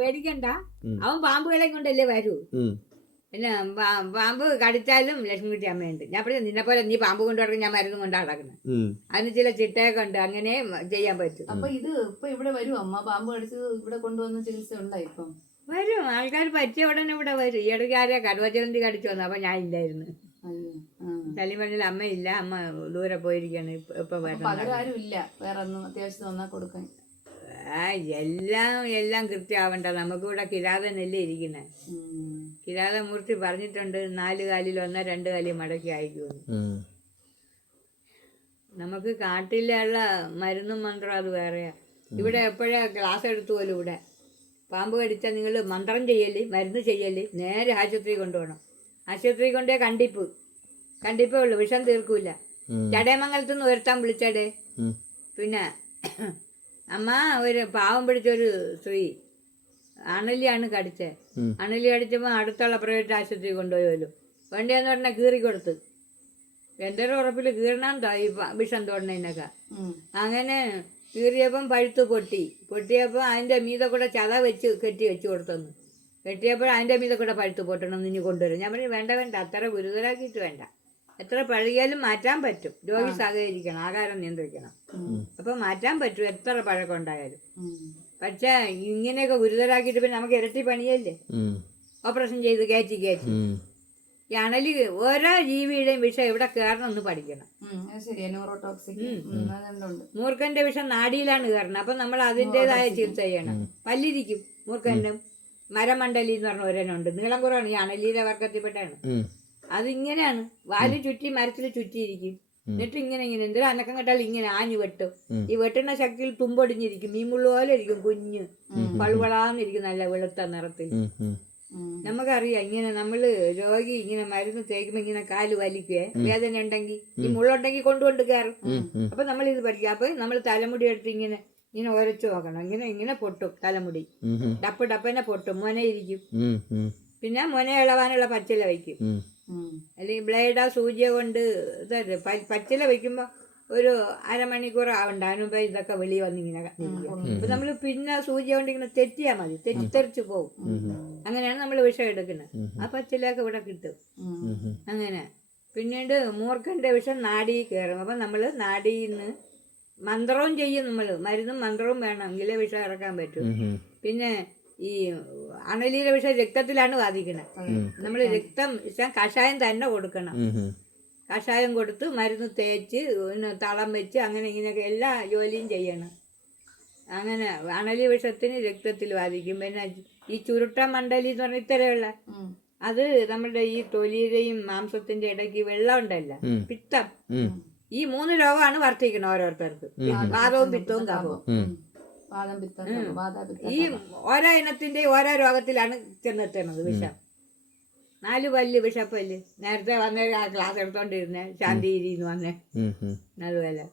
പേടിക്കണ്ട. അവൻ പാമ്പുകളെ കൊണ്ടല്ലേ വരൂ. പിന്നെ പാമ്പ് കടിച്ചാലും ലക്ഷ്മിക്കുട്ടി അമ്മയുണ്ട്. ഞാൻ പറഞ്ഞു നിന്നെ പോലെ നീ പാമ്പ് കൊണ്ട് നടക്കും, ഞാൻ മരുന്നും കൊണ്ടാണ് നടക്കുന്നത്. അതിന് ചില ചിട്ടയൊക്കെ ഉണ്ട്, അങ്ങനെ ചെയ്യാൻ പറ്റും. അപ്പൊ ഇത് ഇപ്പൊ ഇവിടെ വരും അമ്മ? പാമ്പ് കടിച്ച് ഇവിടെ കൊണ്ടുവന്ന ചികിത്സ ഉണ്ടായി ഇപ്പം? വരും, ആൾക്കാർ പറ്റിയ ഉടനെ ഇവിടെ വരും. ഈ ഇടയ്ക്ക് ആരെയാ കടുവച്ചലന്തി കടിച്ചു വന്നു, അപ്പൊ ഞാൻ ഇല്ലായിരുന്നു. തലി പറഞ്ഞില്ല, അമ്മയില്ല, അമ്മ ദൂരെ പോയിരിക്കാണ്, ഇപ്പൊ പകരം ഇല്ല വേറെ ഒന്നും അത്യാവശ്യം വന്നാൽ കൊടുക്കാൻ. എല്ലാം കൃത്യമാവണ്ട. നമുക്കിവിടെ കിരാതനല്ലേ ഇരിക്കുന്നത്. കിരാതമൂർത്തി പറഞ്ഞിട്ടുണ്ട് 4 കാലിൽ 1 2 കാലിൽ മടക്കി അയക്കുമെന്ന്. നമുക്ക് കാട്ടിലുള്ള മരുന്നും മന്ത്രം അത് വേറെയാ. ഇവിടെ എപ്പോഴാ ക്ലാസ് എടുത്തു പോലും. ഇവിടെ പാമ്പ് കടിച്ചാൽ നിങ്ങൾ മന്ത്രം ചെയ്യല്, മരുന്ന് ചെയ്യല്, നേരെ ആശുപത്രി കൊണ്ടുപോകണം. ആശുപത്രി കൊണ്ടേ കണ്ടിപ്പേ ഉള്ളു, വിഷം തീർക്കൂല. ചടയമംഗലത്ത് നിന്ന് ഒരുത്താൻ വിളിച്ചടേ. പിന്നെ അമ്മ ഒരു പാവം പിടിച്ചൊരു സ്ത്രീ അണലിയാണ് കടിച്ചത്. അണലി കടിച്ചപ്പോൾ അടുത്തുള്ള പ്രൈവറ്റ് ആശുപത്രി കൊണ്ടുപോയല്ലോ. വേണ്ടിയെന്ന് പറഞ്ഞാൽ കീറി കൊടുത്ത്. എന്തൊരു ഉറപ്പിൽ കീറണമെന്തോ ഈ വിഷം തോന്നതിനൊക്കെ. അങ്ങനെ കീറിയപ്പം പഴുത്ത് പൊട്ടിയപ്പോൾ അതിൻ്റെ മീതെ കൂടെ ചത വെച്ച് കെട്ടി കൊടുത്തൊന്ന്. കെട്ടിയപ്പോൾ അതിൻ്റെ മീതെ കൂടെ പഴുത്ത് പൊട്ടണം, ഇനി കൊണ്ടുവരും. ഞാൻ പറഞ്ഞു വേണ്ട, അത്ര ഗുരുതരാക്കിയിട്ട് വേണ്ട. എത്ര പഴകിയാലും മാറ്റാൻ പറ്റും. രോഗി സഹകരിക്കണം, ആഹാരം നിയന്ത്രിക്കണം, അപ്പം മാറ്റാൻ പറ്റും എത്ര പഴക്കം ഉണ്ടായാലും. പക്ഷേ ഇങ്ങനെയൊക്കെ ഗുരുതരാക്കിയിട്ട് പിന്നെ നമുക്ക് ഇരട്ടി പണിയല്ലേ. ഓപ്പറേഷൻ ചെയ്ത് കയറ്റി ഈ അണലി ഓരോ ജീവിയുടെയും വിഷം എവിടെ കയറണമെന്ന് പഠിക്കണം. മൂർഖന്റെ വിഷം നാടിയിലാണ് കയറണം. അപ്പം നമ്മൾ അതിൻ്റെതായ ചികിത്സ ചെയ്യണം. പല്ലിരിക്കും മൂർഖനും. മരമണ്ഡലി എന്ന് പറഞ്ഞ ഒരെണ്ണുണ്ട്, നീളം കുറവാണ്, ഈ അണലിയുടെ വർഗത്തിൽപ്പെട്ടാണ്. അതിങ്ങനെയാണ്, വാല് ചുറ്റി മരത്തിൽ ചുറ്റിയിരിക്കും. എന്നിട്ട് ഇങ്ങനെ എന്തൊരു അനക്കം കേട്ടാൽ ഇങ്ങനെ ആഞ്ഞു വെട്ടും. ഈ വെട്ടുന്ന ശക്തിയിൽ തുമ്പൊടിഞ്ഞിരിക്കും, മീമുള്ള പോലെ ഇരിക്കും, കുഞ്ഞ് പളുവളാന്നിരിക്കും, നല്ല വെളുത്ത നിറത്തിൽ. നമുക്കറിയാം ഇങ്ങനെ നമ്മള് രോഗി ഇങ്ങനെ മരുന്ന് തേക്കുമ്പോ ഇങ്ങനെ കാല് വലിക്കുവേ, വേദന ഉണ്ടെങ്കിൽ ഈ മുള്ളുണ്ടെങ്കിൽ കൊണ്ടുകൊണ്ട് കയറും. അപ്പൊ നമ്മൾ ഇത് പഠിക്കുക. അപ്പൊ നമ്മൾ തലമുടി എടുത്ത് ഇങ്ങനെ ഉരച്ചു നോക്കണം. ഇങ്ങനെ പൊട്ടും തലമുടി, ഡപ്പനെ പൊട്ടും, മൊനയിരിക്കും. പിന്നെ മൊന ഇളവാനുള്ള പച്ചില വയ്ക്കും, അല്ലെങ്കിൽ ബ്ലേഡോ സൂചിയോ കൊണ്ട് പച്ചില വയ്ക്കുമ്പോ ഒരു അരമണിക്കൂർ ആവണ്ട, അതിനുമ്പോ ഇതൊക്കെ വെളി വന്നിങ്ങനെ ഇപ്പൊ നമ്മള് പിന്നെ സൂചി കൊണ്ട് ഇങ്ങനെ തെറ്റിയാൽ മതി, തെറ്റിത്തെറിച്ച് പോകും. അങ്ങനെയാണ് നമ്മൾ വിഷം എടുക്കുന്നത്. ആ പച്ചിലൊക്കെ ഇവിടെ കിട്ടും. അങ്ങനെ പിന്നീട് മൂർഖന്റെ വിഷം നാടിയിൽ കയറും. അപ്പൊ നമ്മള് നാടിയിൽ നിന്ന് മന്ത്രവും ചെയ്യും. നമ്മള് മരുന്നും മന്ത്രവും വേണം, എങ്കിലേ വിഷം ഇറക്കാൻ പറ്റും. പിന്നെ ഈ അണലിയുടെ വിഷം രക്തത്തിലാണ് ബാധിക്കുന്നത്. നമ്മൾ രക്തം കഷായം തന്നെ കൊടുക്കണം. കഷായം കൊടുത്ത് മരുന്ന് തേച്ച് തളം വെച്ച് അങ്ങനെ ഇങ്ങനെയൊക്കെ എല്ലാ ജോലിയും ചെയ്യണം. അങ്ങനെ അണലി വിഷത്തിന് രക്തത്തിൽ ബാധിക്കും. പിന്നെ ഈ ചുരുട്ട മണ്ഡലി എന്ന് പറഞ്ഞാൽ ഇത്തരമുള്ള അത് നമ്മുടെ ഈ തൊലിയുടെയും മാംസത്തിന്റെ ഇടയ്ക്ക് വെള്ളം ഉണ്ടല്ല, പിത്തം. ഈ 3 രോഗമാണ് വർദ്ധിക്കുന്നത് ഓരോരുത്തർക്ക്, വാദവും പിത്തവും കഫവും. ഈ ഓരോ ഇനത്തിന്റെ ഓരോ രോഗത്തിലാണ് ചെന്നെത്തുന്നത് വിഷം. 4 പല്ല് വിഷപ്പല്ല്. നേരത്തെ വന്ന ക്ലാസ് എടുത്തോണ്ടിരുന്നേ ശാന്തിന്ന് വന്നേ, അതുപോലെ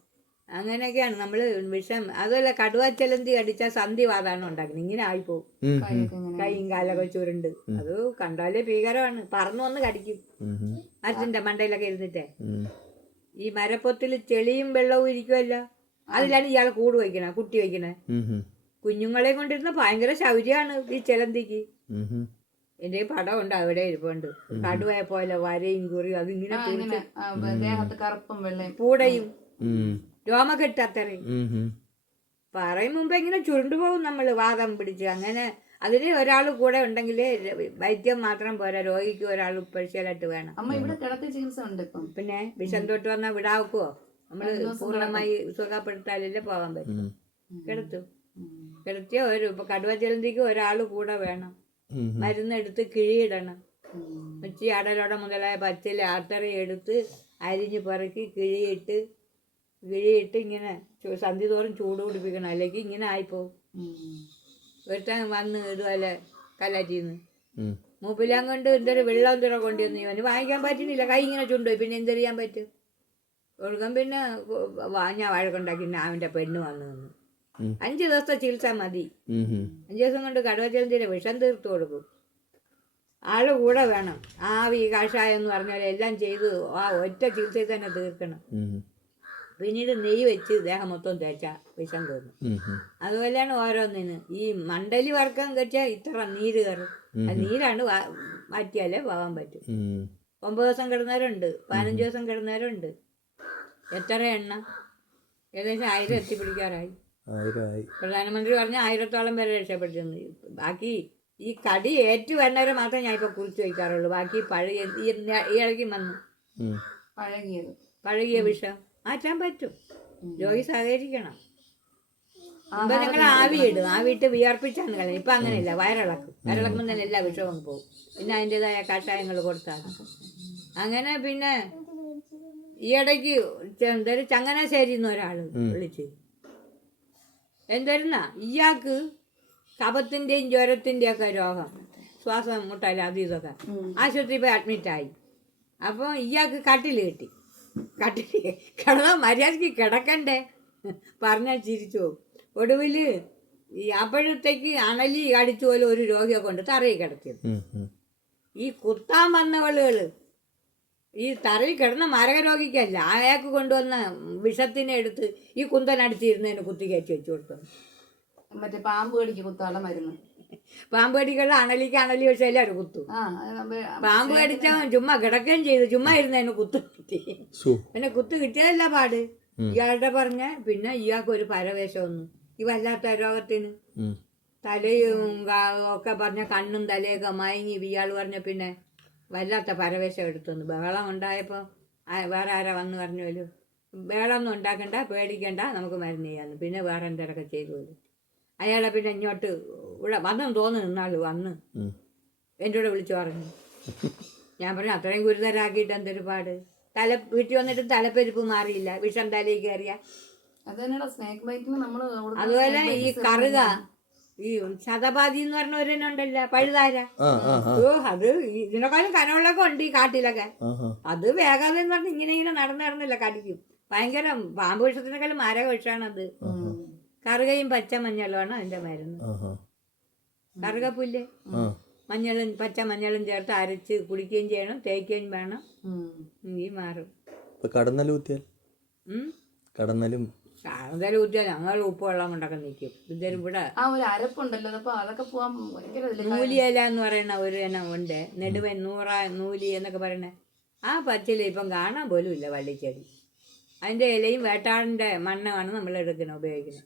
അങ്ങനെയൊക്കെയാണ് നമ്മള് വിഷം. അതുപോലെ കടുവച്ചലന്തി കടിച്ചാൽ സന്ധിവാതാണ് ഉണ്ടാക്കുന്നത്. ഇങ്ങനെ ആയിപ്പോവും, കൈയും കാലൊക്കെ ചുരുണ്ട്. അത് കണ്ടാലേ ഭീകരമാണ്. പറന്നു വന്ന് കടിക്കും മരത്തിന്റെ മണ്ടയിലൊക്കെ ഇരുന്നിട്ടേ. ഈ മരപ്പൊത്തിൽ ചെളിയും വെള്ളവും ഇരിക്കുമല്ലോ, അതിലാണ് ഇയാൾ കൂട് വയ്ക്കണേ, കുട്ടി വയ്ക്കണേ. കുഞ്ഞുങ്ങളെ കൊണ്ടിരുന്ന ഭയങ്കര ശൗര്യമാണ് ഈ ചെലന്തിക്ക്. എന്റെ പടം ഉണ്ട്, അവിടെ ഇരിപ്പുണ്ട്. കടുവയെ പോലെ വരയും കുറിയും അതിങ്ങനെ കറുപ്പും വെള്ളയും പൂടയും രോമകെട്ട് അത്രയും പറയും മുമ്പ് ഇങ്ങനെ ചുരുണ്ടുപോകും നമ്മള്, വാദം പിടിച്ച്. അങ്ങനെ അതിന് ഒരാൾ കൂടെ ഉണ്ടെങ്കിൽ വൈദ്യം മാത്രം പോരാ, രോഗിക്ക് ഒരാൾ സ്പെഷ്യലായിട്ട് വേണം. ചികിത്സ ഉണ്ട് ഇപ്പം. പിന്നെ വിഷം തൊട്ട് വന്നാൽ വിടാവെക്കുവോ? നമ്മള് പൂർണ്ണമായി സുഖപ്പെടുത്താലല്ലേ പോകാൻ പറ്റും. കിടത്തിയ ഇപ്പൊ കടുവ ചെലന്തിക്ക് ഒരാൾ കൂടെ വേണം. മരുന്നെടുത്ത് കിഴിയിടണം. ഉച്ചി അടലോട മുതലായ പച്ചില ആർത്തറി എടുത്ത് അരിഞ്ഞ് പറക്കി കിഴിയിട്ട് ഇങ്ങനെ സന്ധ്യ തോറും ചൂട് പിടിപ്പിക്കണം, അല്ലെങ്കിൽ ഇങ്ങനെ ആയിപ്പോവും. ഒരുത്തൻ വന്ന് ഇതുപോലെ കല്ലാറ്റിന്ന് മൂപ്പിലാൻ കൊണ്ട് എന്തൊരു വെള്ളം തുറ കൊണ്ടുവന്നു. ഇവന് വാങ്ങിക്കാൻ പറ്റുന്നില്ല, കൈ ഇങ്ങനെ ചുണ്ടുപോയി. പിന്നെ എന്തെറിയാൻ പറ്റും? ഒഴുകാൻ പിന്നെ ഞാൻ വഴക്കുണ്ടാക്കി. അവൻ്റെ പെണ്ണ് വന്നു 5 ദിവസത്തെ ചികിത്സ മതി. 5 ദിവസം കൊണ്ട് കടുവച്ചലന്തിയുടെ വിഷം തീർത്തു കൊടുക്കും. ആള് കൂടെ വേണം. ആവി കഷായം എന്ന് പറഞ്ഞാൽ എല്ലാം ചെയ്ത് ആ ഒറ്റ ചികിത്സയിൽ തന്നെ തീർക്കണം. പിന്നീട് നെയ്യ് വെച്ച് ദേഹം മൊത്തം തേച്ചാൽ വിഷം തോന്നും. അതുപോലെയാണ് ഓരോന്നിന്. ഈ മണ്ടലി വർക്കം വെച്ചാൽ ഇത്ര നീര് കയറും. ആ നീരാണ് മാറ്റിയാലേ പോകാൻ പറ്റും. 9 ദിവസം കിടന്നവരുണ്ട്, 15 ദിവസം കിടന്നവരുണ്ട്. എത്ര എണ്ണ? ഏകദേശം 1000 എത്തിപ്പിടിക്കാറായി. പ്രധാനമന്ത്രി പറഞ്ഞ 1000-ഓളം പേരെ രക്ഷപ്പെട്ടിരുന്നു. ബാക്കി ഈ കടി ഏറ്റു വരുന്നവരെ മാത്രമേ ഞാൻ ഇപ്പൊ കുറിച്ച് വയ്ക്കാറുള്ളൂ. ബാക്കി പഴയ ഈ ഇടയ്ക്ക് വന്നു പഴകിയ വിഷം മാറ്റാൻ പറ്റും. രോഗി സഹകരിക്കണം. മുമ്പ് ഞങ്ങൾ ആവിയിടും, ആവിയിട്ട് വിയർപ്പിച്ചാണ് കളയും. ഇപ്പൊ അങ്ങനെയില്ല, വയറിളക്കുമ്പോൾ തന്നെ എല്ലാ വിഷവും പോകും. പിന്നെ അതിൻ്റെതായ കഷായങ്ങൾ കൊടുത്താൽ അങ്ങനെ. പിന്നെ ഈ ഇടയ്ക്ക് എന്തൊരു ചങ്ങനാശ്ശേരി ഒരാള് വിളിച്ച് എന്തായിരുന്ന ഇയാൾക്ക് കഫത്തിൻ്റെയും ജ്വരത്തിൻ്റെയും ഒക്കെ രോഗം, ശ്വാസം മുട്ടല അത് ഇതൊക്കെ. ആശുപത്രിയിൽ പോയി അഡ്മിറ്റായി. അപ്പോൾ ഇയാൾക്ക് കട്ടിൽ കിട്ടി. കട്ടിൽ കിടന്ന മര്യാദയ്ക്ക് കിടക്കണ്ടേ, പറഞ്ഞാൽ ചിരിച്ചു പോകും. ഒടുവിൽ ഈ അപ്പോഴത്തേക്ക് അണലി അടിച്ചു പോലെ ഒരു രോഗിയെ കൊണ്ട് തറയിൽ കിടത്തിയത്. ഈ കുത്താൻ വന്നവളുകൾ ഈ തറയിൽ കിടന്ന മരകരോഗിക്കല്ല, അയാൾക്ക് കൊണ്ടുവന്ന വിഷത്തിനെ എടുത്ത് ഈ കുന്തനടിച്ചിരുന്നതിന് കുത്തി കയറ്റി വെച്ചു കൊടുത്തു. മറ്റേ പാമ്പ് കടിക്ക് കുത്താനുള്ള മരുന്ന്. പാമ്പ് കടിക്കുള്ള അണലിക്ക് അണലി വെച്ചാലേ അവർ കുത്തു. പാമ്പ് കടിച്ച ചുമ്മാ കിടക്കുകയും ചെയ്തു, ചുമ്മാ ഇരുന്നതിന് കുത്ത് കിട്ടി. പിന്നെ കുത്ത് കിട്ടിയതല്ല പാട്. ഇയാളുടെ പറഞ്ഞ പിന്നെ ഇയാൾക്ക് ഒരു പരവേശം വന്നു ഈ വല്ലാത്ത രോഗത്തിന്. തലയും ഒക്കെ പറഞ്ഞ കണ്ണും തലയൊക്കെ മയങ്ങി. ഇയാൾ പറഞ്ഞ പിന്നെ വല്ലാത്ത പരവേശം എടുത്തുന്നു. ബഹളം ഉണ്ടായപ്പോൾ വേറെ ആരാ വന്ന് പറഞ്ഞല്ലോ, ബഹളമൊന്നും ഉണ്ടാക്കണ്ട, പേടിക്കണ്ട, നമുക്ക് മരുന്ന് ചെയ്യാന്ന്. പിന്നെ വേറെ എന്തെങ്കിലുമൊക്കെ ചെയ്തു പോലും. അയാളെ പിന്നെ ഇങ്ങോട്ട് ഇവിടെ വന്നെന്ന് തോന്നുന്നു. ഇന്നാള് വന്ന് എൻ്റെ കൂടെ വിളിച്ചു പറഞ്ഞു. ഞാൻ പറഞ്ഞു അത്രയും ഗുരുതരാക്കിയിട്ട് എന്തൊരു പാട്. വീട്ടിൽ വന്നിട്ട് തലപ്പെരിപ്പ് മാറിയില്ല, വിഷം തലയിൽ കയറിയ. അതുപോലെ ഈ കറുക, ഈ ശതപാതി എന്ന് പറഞ്ഞ ഒരെണ്ണുണ്ടല്ലോ, പഴുതാര. അത് ഇതിനെക്കാളും കനമുള്ളൊക്കെ ഉണ്ട് ഈ കാട്ടിലൊക്കെ. അത് വേഗാതെ എന്ന് പറഞ്ഞ് ഇങ്ങനെ നടന്നില്ല കടിക്കും. ഭയങ്കര പാമ്പ് വിഷത്തിനേക്കാളും മര വിഷമാണത്. കറുകയും പച്ചമഞ്ഞളുമാണ് അതിന്റെ മരുന്ന്. കറുകപ്പുല്ല് മഞ്ഞളും പച്ചമഞ്ഞളും ചേർത്ത് അരച്ച് കുടിക്കുകയും ചെയ്യണം, തേക്കുകയും വേണം. ഈ മാറും. കടന്നലും ഊറ്റിയാൽ ഞങ്ങൾ ഉപ്പ് വെള്ളം കൊണ്ടൊക്കെ നിൽക്കും. ഇതൊരു ഇവിടെ നൂലിയില എന്ന് പറയുന്ന ഒരു ഇനം ഉണ്ട്, നെടുവൻ നൂലി എന്നൊക്കെ പറയണേ. ആ പച്ചില ഇപ്പം കാണാൻ പോലും ഇല്ല വള്ളിച്ചെടി. അതിൻ്റെ ഇലയും വേട്ടാടിൻ്റെ മണ്ണാണ് നമ്മൾ ഉപയോഗിക്കുന്നത്.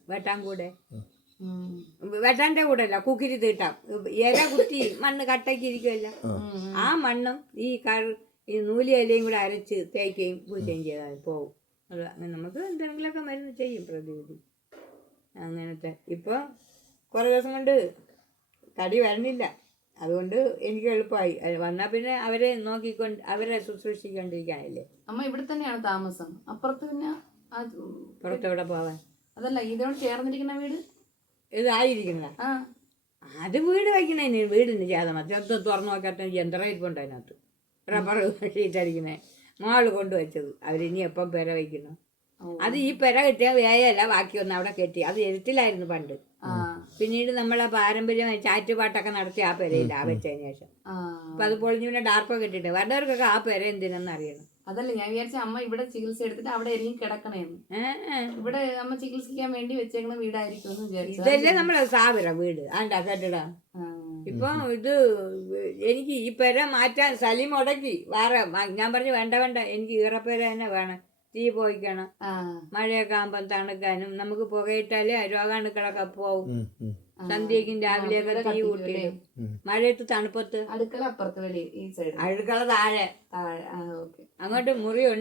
വേട്ടാൻ്റെ കൂടെ അല്ല, കുക്കിരി തീട്ടാം. ഇല കുത്തി മണ്ണ് കട്ടയ്ക്ക് ഇരിക്കുമല്ല, ആ മണ്ണും ഈ നൂലി ഇലയും കൂടെ അരച്ച് തേക്കുകയും പൂശുകയും ചെയ്താൽ പോകും. അത് അങ്ങനെ നമുക്ക് എന്തെങ്കിലുമൊക്കെ മരുന്ന് ചെയ്യും പ്രതിവിധി അങ്ങനത്തെ. ഇപ്പോൾ കുറേ ദിവസം കൊണ്ട് തടി വരണില്ല, അതുകൊണ്ട് എനിക്ക് എളുപ്പമായി. വന്നാൽ പിന്നെ അവരെ നോക്കിക്കൊണ്ട് അവരെ ശുശ്രൂഷിക്കൊണ്ടിരിക്കാനല്ലേ. അമ്മ ഇവിടെ തന്നെയാണ് താമസം? അപ്പുറത്ത് പിന്നെ പുറത്തെവിടെ പോവാൻ? അതല്ല, ഇതിനോട് ചേർന്നിരിക്കുന്ന വീട് ഇതായിരിക്കുന്ന അത് വീട് വയ്ക്കണേന് വീടിന് ചേർന്ന് മറ്റൊന്ന് തുറന്നു നോക്കാത്ത യന്ത്രം ഇരിപ്പുണ്ട് അതിനകത്ത്. റബ്ബർ ഷീറ്റടിക്കുന്നേ മാള് കൊണ്ടുവച്ചത്. അവരിനി എപ്പം പെര വയ്ക്കുന്നു. അത് ഈ പെര കിട്ടിയാൽ വേയല്ല, ബാക്കിയൊന്നും അവിടെ കെട്ടി. അത് എഴുത്തിലായിരുന്നു പണ്ട്. പിന്നീട് നമ്മളെ പാരമ്പര്യമായി ചാറ്റുപാട്ടൊക്കെ നടത്തി ആ പെരയില്ല ആ വെച്ചതിന് ശേഷം. അപ്പൊ അത് പൊളിഞ്ഞു പിന്നെ ഡാർക്കോ കെട്ടിട്ട് വരണ്ടവർക്കൊക്കെ ആ പെര എന്തിനെന്ന് അറിയണം. അതല്ല ഞാൻ വിചാരിച്ച അമ്മ ഇവിടെ ചികിത്സ എടുത്തിട്ട് അവിടെ ആയിരിക്കും കിടക്കണേന്ന്. ഇവിടെ അമ്മ ചികിത്സിക്കാൻ വേണ്ടി വെച്ചേക്കുന്ന വീടായിരിക്കും വിചാരിച്ചു. ഇതല്ലേ നമ്മളെ സാവര വീട് ആണ്ടാ കെട്ടിടാ. ഇപ്പൊ ഇത് എനിക്ക് ഈ പെര മാറ്റാൻ സലി മുടക്കി വേറെ. ഞാൻ പറഞ്ഞു വേണ്ട, എനിക്ക് ഈറപ്പെര തന്നെ വേണം, തീ പോയിക്കണം. മഴയൊക്കെ ആകുമ്പോൾ തണുക്കാനും നമുക്ക് പുകയിട്ടാലേ രോഗാണുക്കളൊക്കെ പോവും. സന്ധ്യക്കും രാവിലെയൊക്കെ തീ കൂട്ടിയിടും. മഴയത്ത് തണുപ്പത്ത് അടുക്കള അപ്പുറത്ത് ഈ സൈഡ്, അടുക്കള താഴെ. അങ്ങോട്ട് മുറി